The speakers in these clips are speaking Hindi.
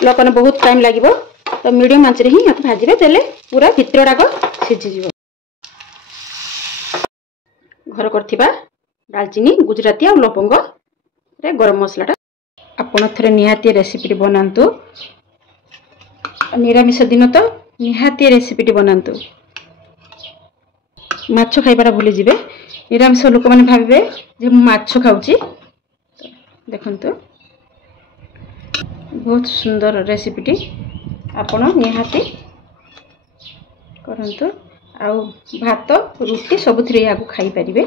लोकन बहुत टाइम लगे तो मीडियम आंच ही भाजबे तेले पूरा भितर डाक सीझीज घर करथिबा दालचीनी गुजराती और लवंग रे गरम मसलाटा आपण थरे निहाती रेसिपी बनातु निरामिष दिन तो निहाती रेसिपी बनातु माछ खाइबार भूली जिवे निरामिष लोक मैंने भावे जे माछ खाऊची देखंतु बहुत सुंदर रेसिपीटी आपण निहाती करंतु आउ भात रुटी सबुथिरे याकू खाई परिबे।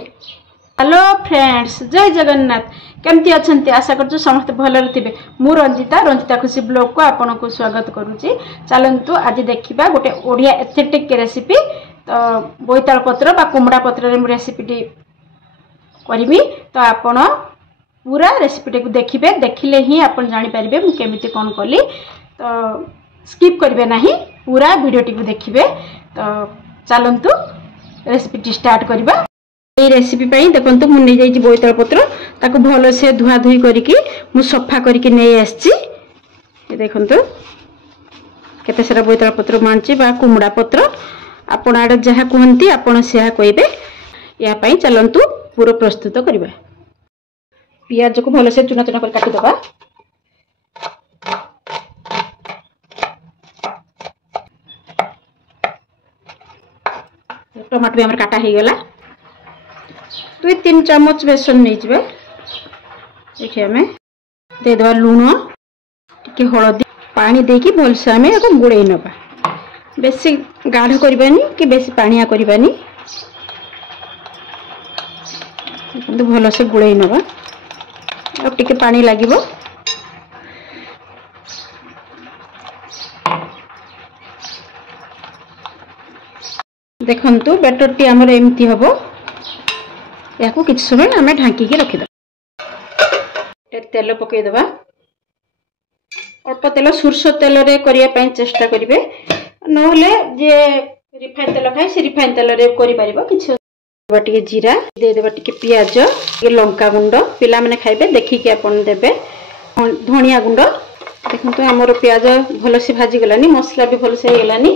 हेलो फ्रेंड्स जय जगन्नाथ केमती अछंती आशा करछु समस्त भलरे थिबे। मु रंजिता खुशी ब्लॉग को आपन को स्वागत करूची। चलंतु आज देखिबा गोटे ओडिया एथेटिक रेसिपी तो बोईताल पत्र बा कुमड़ा पत्र रे रेसिपीटी करबी तो आपण पूरा रेसिपीटी को देखिबे देखिले ही आपण जानि परिबे मु केमिति कोन कली तो स्किप करिवे नाही पूरा वीडियोटी को देखिबे। तो चलंतु रेसिपीटी स्टार्ट करबा। ये रेसिपी पई देखंतु मु नै जाई बोईताल पत्र ताको भलो से धुआ धुई करिकि मु सफा करिकि नै आछी। ये देखंतु केते सारा बोईताल पत्र मानची बा कुमड़ा पत्र आपण आडे जहा कहंती आपण सेहा कहिबे। या पई चलंतु पूरा प्रस्तुत करबा। पियाज को भलो से चुना चुना कर काटी दबा। टमाटर भी हमर काटा हे गला 2-3 चम्मच बेसन नहीं जबे। देखिए हमें दे दबा लूण टिके हळदी पानी देकी भल से हमें एको गुड़े नबा। बेसी गाढ़ करबानी कि बेसी पानिया करबानी तो भल से गुड़े नबा और टिके पानी लागिबो। देखंतु बैटरटी हमर एमती हबो याकू किछ समय आमे ढांकी के रखि दबा। तेल पकई दबा अल्प तेल सुरसो तेल रे करिया पई चेष्टा करिवे नहले जे रिफाइन तेल खाइ से रिफाइन तेल रे करि परिबो। किछ टिके जीरा दे देबा टिके पियाज टिके लंका गुंड पिला माने खाइबे देखि के अपन देबे धनिया गुंड। देखंतु हमर पियाज भलो से भाजी गलानी मसला भी भलो से हे गलानी।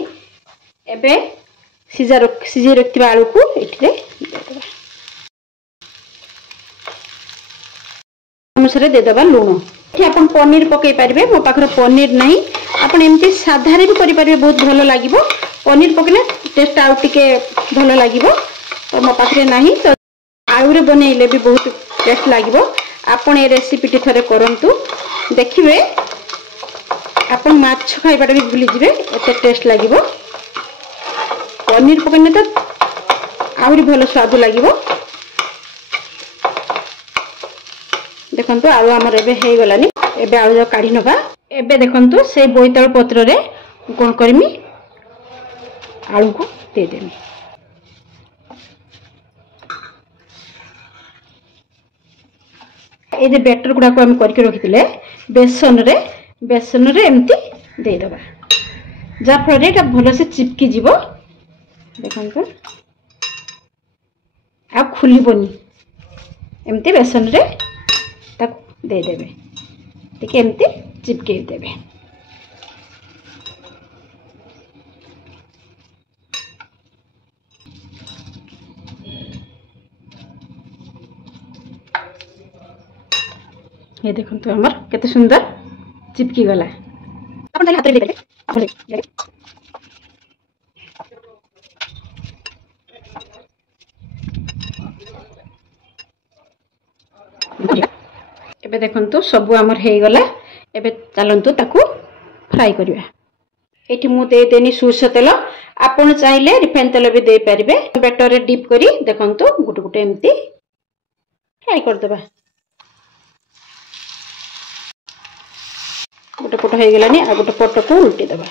एबे सिझे रखिबा आलू को एठिरे दे देबा अनुसार दे देबा लूण। एठी अपन पनीर पकई परिबे मो पाखर पनीर नहीं अपन एमती साधा रे भी करि परिबे बहुत भलो लागिबो। पनीर पकने टेस्ट आउ टिके भलो लागिबो तो मो पाखरे नहीं तो आलू रे बनेइले भी बहुत टेस्ट लागिबो। आपण ए रेसिपीटी थरे करंतु देखिबे आपण माछ खाइबाटा भी भूली जिवे एते टेस्ट लागिबो। पनीर पकने तो आउरी भलो स्वाद लागिबो। देखंतु आलू हमर एबे हे गलानी एबे आलू काढी नबा। एबे देखंतु से बोईताल पत्र रे कोन करमी आलू को दे देमी। ए जे बैटर गुडा को हम करके रखितले बेसन रे एमती दे दबा जा फरे एटा भलो से चिपकी जिवो। देखंतु आ खुलीबोनी एमती बेसन रे ताक दे देबे ठीक एमती चिपके देबे। ये देखंतु हमर केते सुंदर चिपकी गला। अपन ताले हाथ रे देबे अपन ले एबे देखंतु सब हमर हे गला। एबे चलंतु ताकू फ्राई करिया। एठी मु दे देनी सुरस तेल आपण चाहिले रिफाइन तेल भी दे परिबे। बैटर रे डिप करी देखंतु गुटे गुटे एमती फ्राई कर देबा। गोटे पट हो गलानी आ गोटे पट को उल्टी देबा।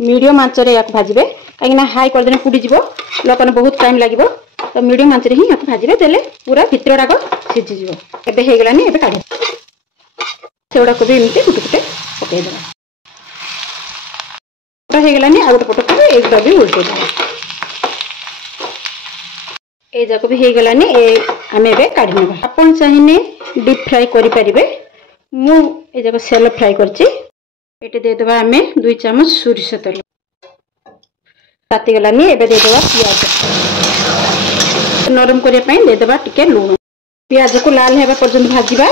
मीडियम आंच रे याक भाजबे काईना हाई कर देने पुडी जिवो लोकन बहुत टाइम लागिवो तो मीडियम आंच रे ही याक भाजबे देले पूरा भितर डाक सिझी जिवो। एबे हे गलानी एबे काढे सेउडा को भी एमती गुटे गुटे पकई देबा। पट हो गलानी आ गोटे पट को एक बार भी उल्टी देबा। ए जाको भी हे गलानी ए हमें एबे काढी नेबा। आपण चाहिने डीप फ्राई करि परिबे। मु ये जाक सेलो फ्राई करछि एटे दे देबा आमे 2 चामच सोरिष तेल ताती गलानी एबे दे देबा प्याज नरम करिया पई दे देबा टिके लूण प्याज को लाल हेबा पर्यंत भाजीबा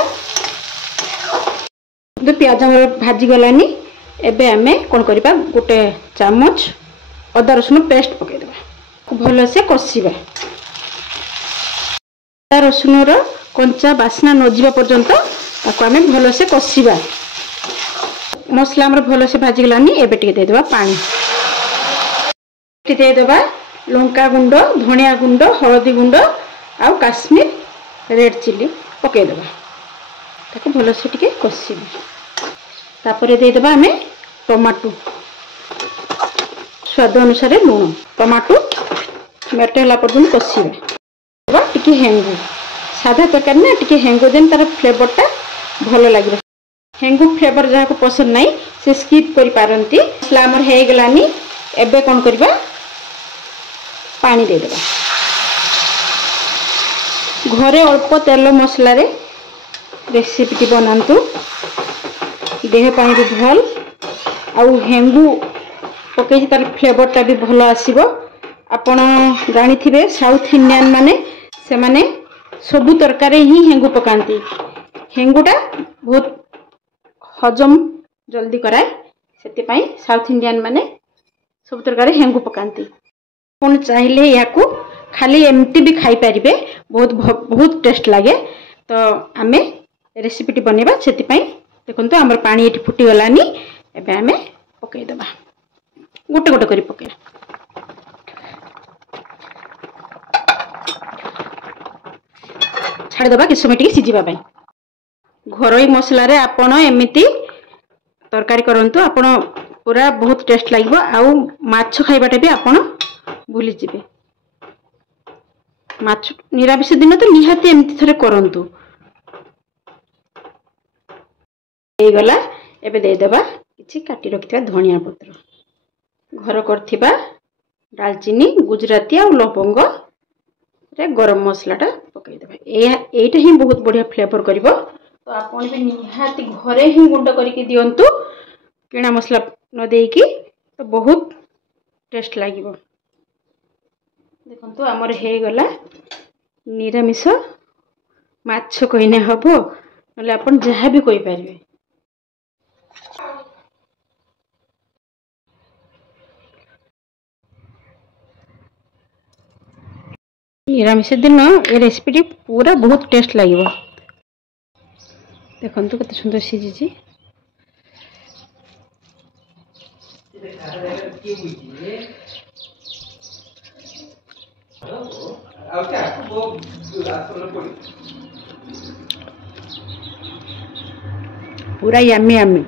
तो प्याज हमर भाजी गलानी एबे आमे कोन करबा गोटे चामच अदा रसुन पेस्ट पके देबा भलो से कसिबा अदा रसुन रो कंचा बासना न जीवा पर्यंत ताको आमे भलो से कसिबा मसला हमर भलो से भाजी गलानी एबे टिके दे देबा पानी दे देबा लंका गुंड धनिया गुंड हळदी गुंड आ काश्मीर रेड चिली पके देबा ताको भलो से टिके कसिबा तापरे दे देबा आमे टमाटो स्वाद अनुसार लूण टमाटो मेटेला पर्यंत कसिबा टिके हेंगु सादा तरकारी ना टिके हेंगु देन तार फ्लेवरटा भलो लागिबा हेंगु फ्लेवर जहा को पसंद नहीं से स्किप करि पारंती मसला हमर हे गलानी एबे कोन करबा पानी दे देबा घरे अल्प तेल मसला रे रेसिपी बनांतु देह पानी भी भल आउ हेंगु पके तार फ्लेवरटा भी भलो आसीबो आपण जानि थिबे साउथ इंडियन माने से माने सबु तरकारी ही हेंगु पकांती हेंगुटा बहुत हजम जल्दी कराए सेति पई साउथ इंडियन माने सब तरकारी हेंगु पकांती आपण चाहिले याकू खाली एमटी भी खाई परिबे बहुत टेस्ट लागे तो आमे रेसिपीटी बनेबा सेति पई देखंतु हमर पानी एठी फुटी गलानी एबे आमे पके देबा गोटे गोटे करी पके छाड़ देबा कि समय टिके सिजिबा पई घरोई मसला रे आपण एमिति तरकारी करंतु आपण पूरा बहुत टेस्ट लागिबो आउ माछ खाइबाटे भी आपण भूली जिबे माछ निरामिष दिन तो निहाती एमिति थरे करंतु ए गला एबे दे देबा किछि काटी रखिबा धनिया पत्र घर करथिबा दालचीनी गुजराती आ लवंग रे गरम मसलाटा पकई देबा एटा ही बहुत बढ़िया फ्लेवर करिवो तो आपण भी निहाती घरे ही गुंड करके दियंतु किणा मसला न देकी तो बहुत टेस्ट लागिवो देखंतु हमर हे गला निरामिष माछ कहिने हबो नले आपण जहा भी कहि परिबे निरामिष दिन ये रेसिपी पूरा बहुत टेस्ट लगे देखो कत सुंदर सीझी पूरा यम्मी यम्मी।